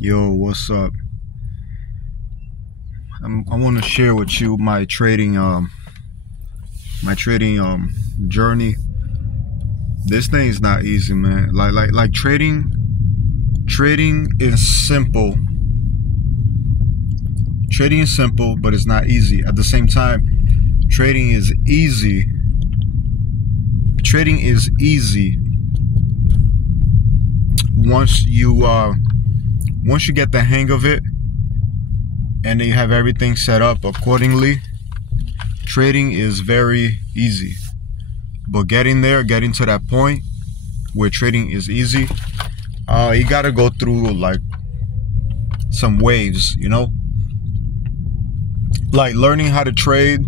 Yo, what's up? I want to share with you my trading journey. This thing is not easy, man. Like trading is simple. Trading is simple, but it's not easy. At the same time, trading is easy. Trading is easy once you get the hang of it and you have everything set up accordingly. Trading is very easy, but getting to that point where trading is easy, you gotta go through like some waves, like learning how to trade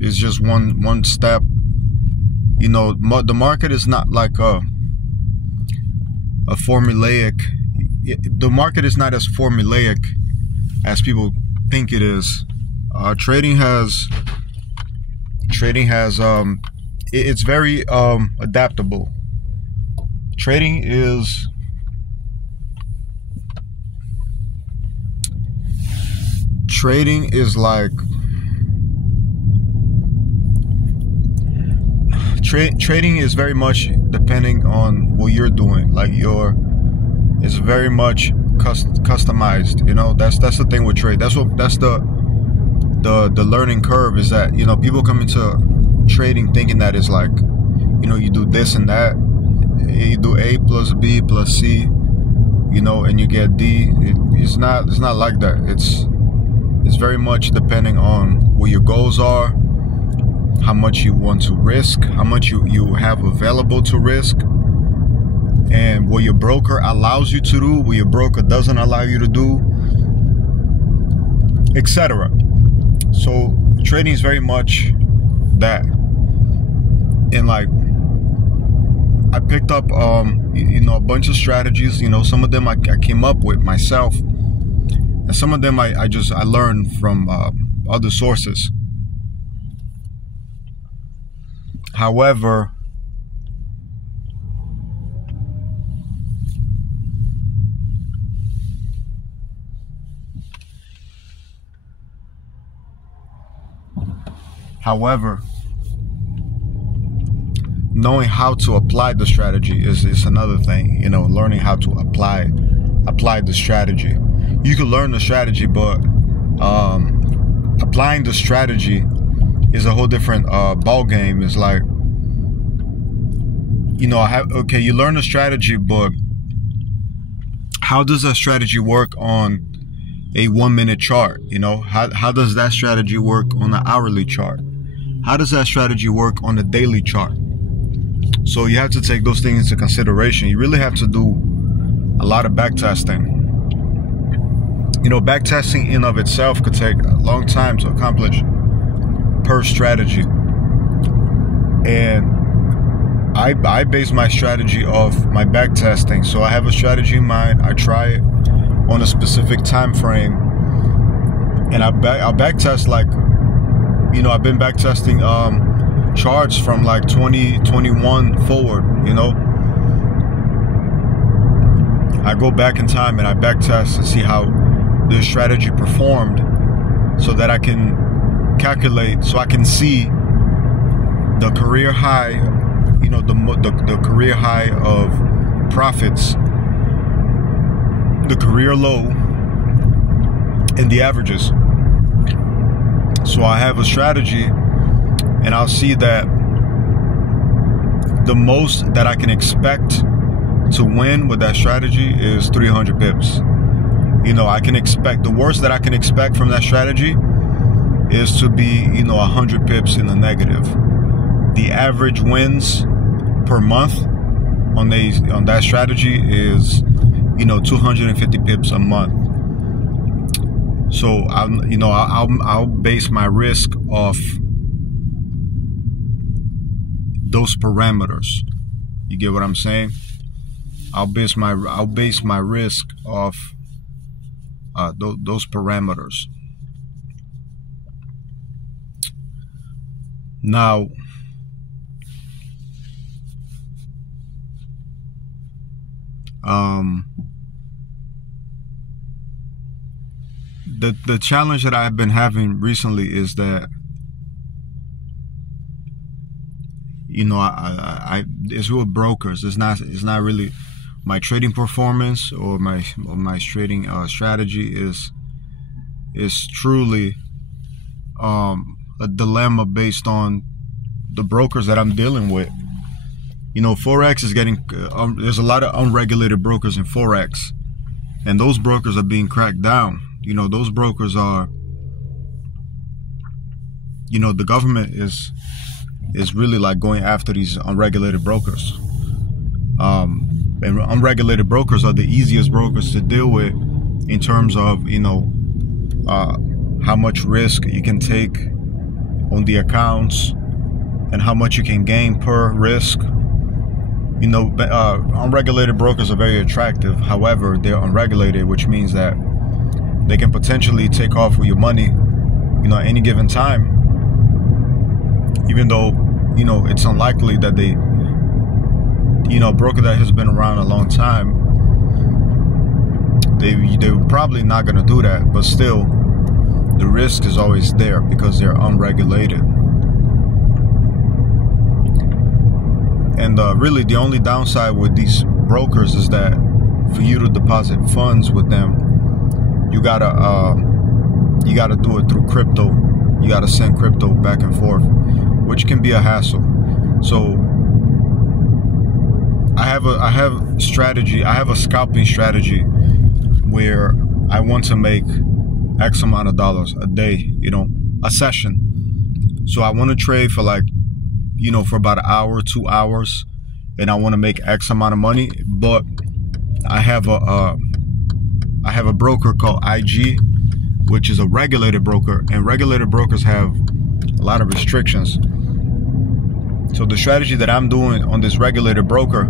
is just one step. The market is not like a formulaic. The market is not as formulaic as people think it is. Trading has it's very adaptable. Trading is like trading is very much depending on what you're doing. Like it's very much customized. That's the thing with trade. That's the learning curve, is that people come into trading thinking that it's like you do this and that, you do A plus B plus C, and you get D. It's not like that. It's very much depending on what your goals are, how much you want to risk, how much you have available to risk, and what your broker allows you to do, what your broker doesn't allow you to do, etc. So trading is very much that. And like, I picked up a bunch of strategies. Some of them I came up with myself, and some of them I learned from other sources. However, knowing how to apply the strategy is another thing. Learning how to apply the strategy. You can learn the strategy, but applying the strategy is a whole different ball game. It's like, you learn the strategy, but how does that strategy work on a 1 minute chart? How does that strategy work on an hourly chart? How does that strategy work on a daily chart? So you have to take those things into consideration. You really have to do a lot of back testing. Back testing in of itself could take a long time to accomplish per strategy. And I base my strategy off my back testing. So I have a strategy in mind. I try it on a specific time frame, and I'll back test, like, I've been back testing charts from like 2021 forward. I go back in time and I back test and see how the strategy performed, so that I can calculate, so I can see the career high, the career high of profits, the career low, and the averages. So I have a strategy, and I'll see that the most that I can expect to win with that strategy is 300 pips. I can expect, the worst that I can expect from that strategy is to be 100 pips in the negative. The average wins per month on that strategy is 250 pips a month. So I'll base my risk off those parameters. You get what I'm saying? I'll base my risk off those parameters. Now, the challenge that I've been having recently is that, you know, I it's with brokers. It's not really my trading performance or my trading strategy is truly a dilemma based on the brokers that I'm dealing with. You know, Forex is getting there's a lot of unregulated brokers in Forex, and those brokers are being cracked down. You know, those brokers are, you know, the government is really like going after these unregulated brokers. And unregulated brokers are the easiest brokers to deal with in terms of, you know, how much risk you can take on the accounts and how much you can gain per risk. You know, unregulated brokers are very attractive. However, they're unregulated, which means that they can potentially take off with your money, you know, at any given time. Even though, you know, it's unlikely that they, you know, a broker that has been around a long time, they're probably not going to do that. But still, the risk is always there because they're unregulated. And really, the only downside with these brokers is that for you to deposit funds with them, you gotta do it through crypto. You gotta send crypto back and forth, which can be a hassle. So I have a strategy. I have a scalping strategy where I want to make X amount of dollars a day, you know, a session. So I want to trade for like, you know, for about an hour, 2 hours, and I want to make X amount of money. But I have a broker called IG, which is a regulated broker, and regulated brokers have a lot of restrictions. So the strategy that I'm doing on this regulated broker,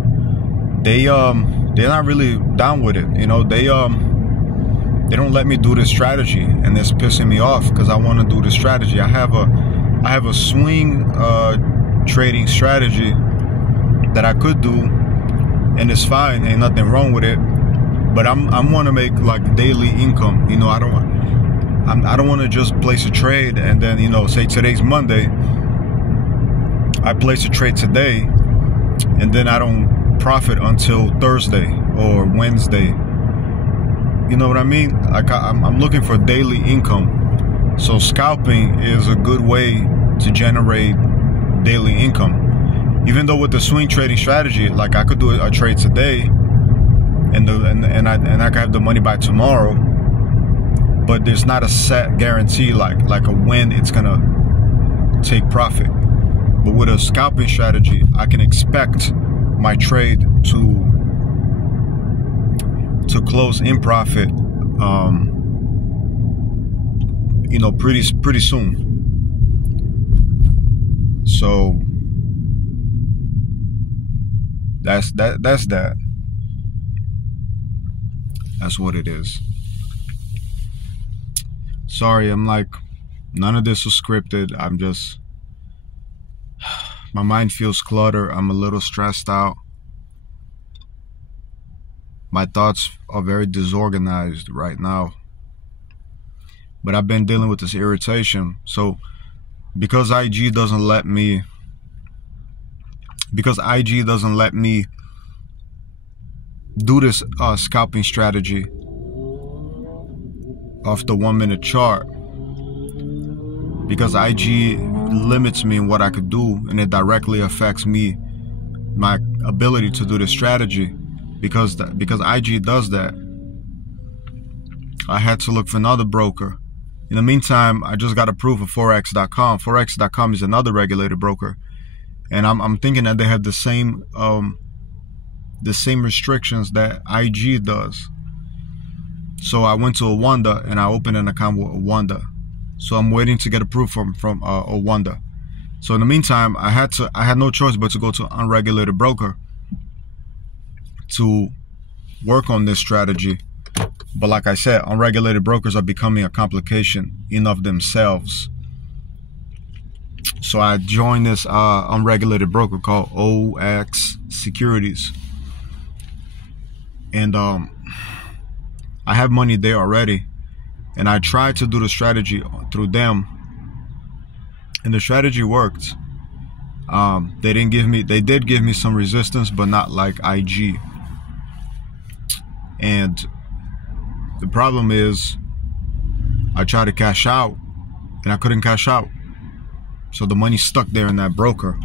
they're not really down with it. You know, they don't let me do this strategy, and it's pissing me off because I want to do this strategy. I have a swing trading strategy that I could do, and it's fine, ain't nothing wrong with it. But I'm want to make like daily income. You know, I don't want to just place a trade and then, you know, say today's Monday, I place a trade today, and then I don't profit until Thursday or Wednesday. You know what I mean? Like I'm looking for daily income. So scalping is a good way to generate daily income. Even though with the swing trading strategy, like I could do a trade today, and I could have the money by tomorrow, but there's not a set guarantee like a when it's gonna take profit. But with a scalping strategy, I can expect my trade to close in profit, you know, pretty soon. So that's that. That's what it is. Sorry, I'm like, none of this was scripted. I'm just, my mind feels cluttered. I'm a little stressed out. My thoughts are very disorganized right now. But I've been dealing with this irritation. So because IG doesn't let me do this scalping strategy off the 1 minute chart, because IG limits me in what I could do, and it directly affects me, my ability to do this strategy, because IG does that. I had to look for another broker. In the meantime, I just got approved for Forex.com. Forex.com is another regulated broker, and I'm thinking that they have the same restrictions that IG does. So I went to Owanda and I opened an account with Owanda. So I'm waiting to get approved from Owanda. So in the meantime, I had no choice but to go to an unregulated broker to work on this strategy. But like I said, unregulated brokers are becoming a complication in of themselves. So I joined this unregulated broker called OX Securities. And I have money there already. And I tried to do the strategy through them, and the strategy worked. They did give me some resistance, but not like IG. And the problem is, I tried to cash out and I couldn't cash out. So the money stuck there in that broker.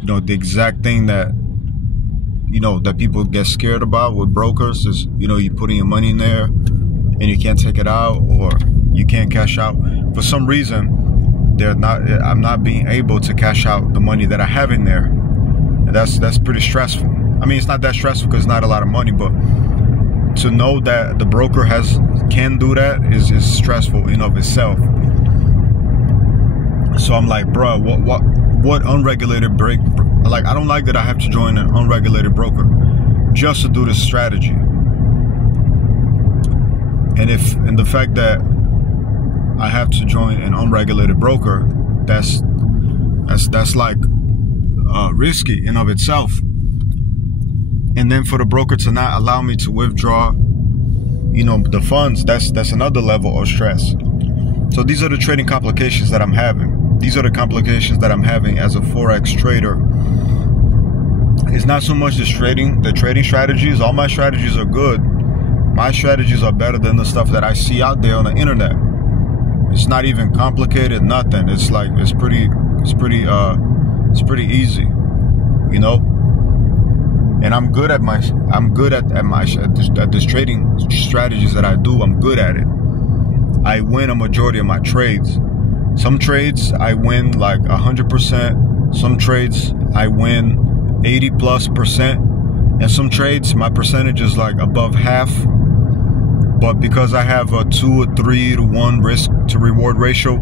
You know, the exact thing that, you know, that people get scared about with brokers is, you know, you putting your money in there and you can't take it out, or you can't cash out. For some reason, I'm not being able to cash out the money that I have in there. And that's pretty stressful. I mean, it's not that stressful because it's not a lot of money, but to know that the broker can do that is stressful in of itself. So I'm like, bro, what unregulated break? Like, I don't like that I have to join an unregulated broker just to do this strategy. And the fact that I have to join an unregulated broker, that's like risky in of itself. And then for the broker to not allow me to withdraw, you know, the funds, that's another level of stress. So these are the trading complications that I'm having. These are the complications that I'm having as a Forex trader. It's not so much the trading strategies. All my strategies are good. My strategies are better than the stuff that I see out there on the internet. It's not even complicated, nothing. It's like, it's pretty easy, you know? And I'm good at this trading strategies that I do. I'm good at it. I win a majority of my trades. Some trades I win like 100%. Some trades I win 80+%. And some trades my percentage is like above half. But because I have a 2 or 3 to 1 risk to reward ratio,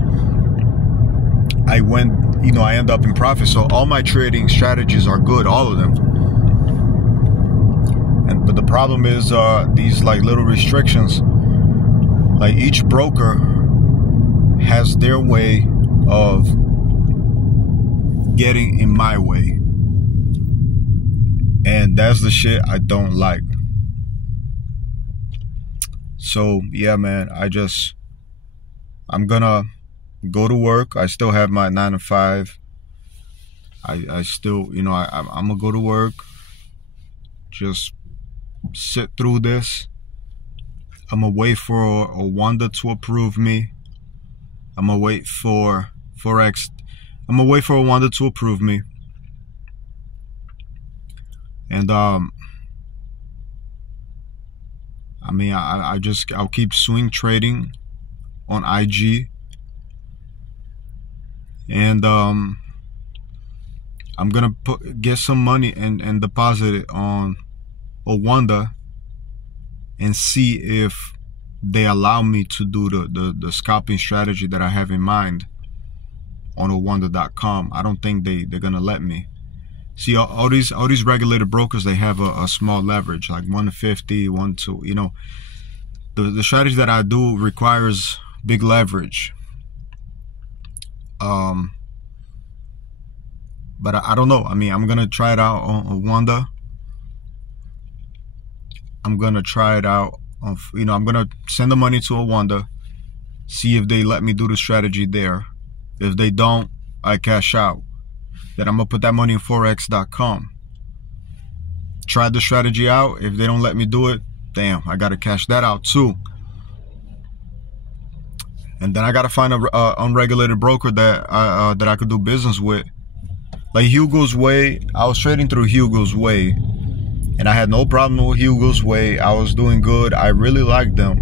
I win, you know, I end up in profit. So all my trading strategies are good, all of them. But the problem is these like little restrictions. Like, each broker has their way of getting in my way. And that's the shit I don't like. So yeah, man, I'm gonna go to work. I still have my 9 to 5. I still, you know, I'm gonna go to work, just sit through this. I'm gonna wait for Wanda to approve me. I'm gonna wait for Forex. I'm gonna wait for Wanda to approve me. And I mean, I'll keep swing trading on IG. And I'm gonna get some money and deposit it on Wanda and see if they allow me to do the scalping strategy that I have in mind on Owanda.com. I don't think they're gonna let me. See, all these regulated brokers, they have a small leverage, like 150, 1 to, you know. The strategy that I do requires big leverage. But I don't know. I mean, I'm gonna try it out on Wanda. I'm gonna try it out on, you know, I'm gonna send the money to Wanda, see if they let me do the strategy there. If they don't, I cash out. Then I'm gonna put that money in Forex.com. Try the strategy out. If they don't let me do it, damn, I gotta cash that out too. And then I gotta find a unregulated broker that I could do business with. Like Hugo's Way, I was trading through Hugo's Way, and I had no problem with Hugo's Way. I was doing good. I really liked them.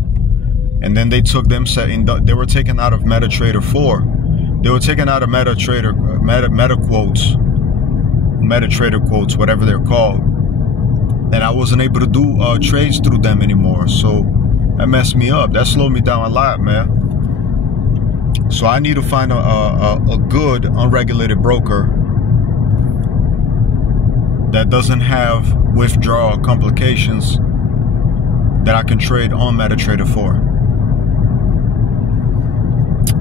And then they took them setting. They were taken out of MetaTrader 4. They were taken out of MetaTrader quotes, whatever they're called. And I wasn't able to do trades through them anymore. So that messed me up. That slowed me down a lot, man. So I need to find a good unregulated broker that doesn't have withdrawal complications that I can trade on MetaTrader 4.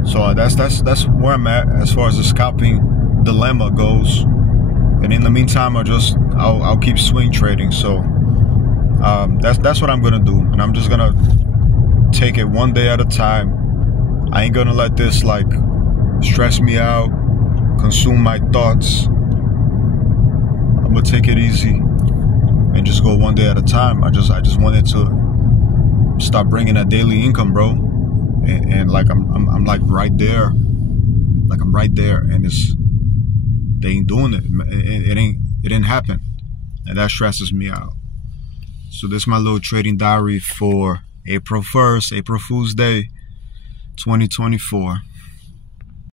So that's where I'm at as far as the scalping dilemma goes. And in the meantime, I'll keep swing trading. So that's what I'm gonna do, and I'm just gonna take it one day at a time. I ain't gonna let this like stress me out, consume my thoughts. I'm gonna take it easy and just go one day at a time. I just wanted to start bringing that daily income, bro. And like I'm like right there. Like I'm right there, and they ain't doing it. It didn't happen, and that stresses me out. So this is my little trading diary for April 1st, April Fool's Day, 2024.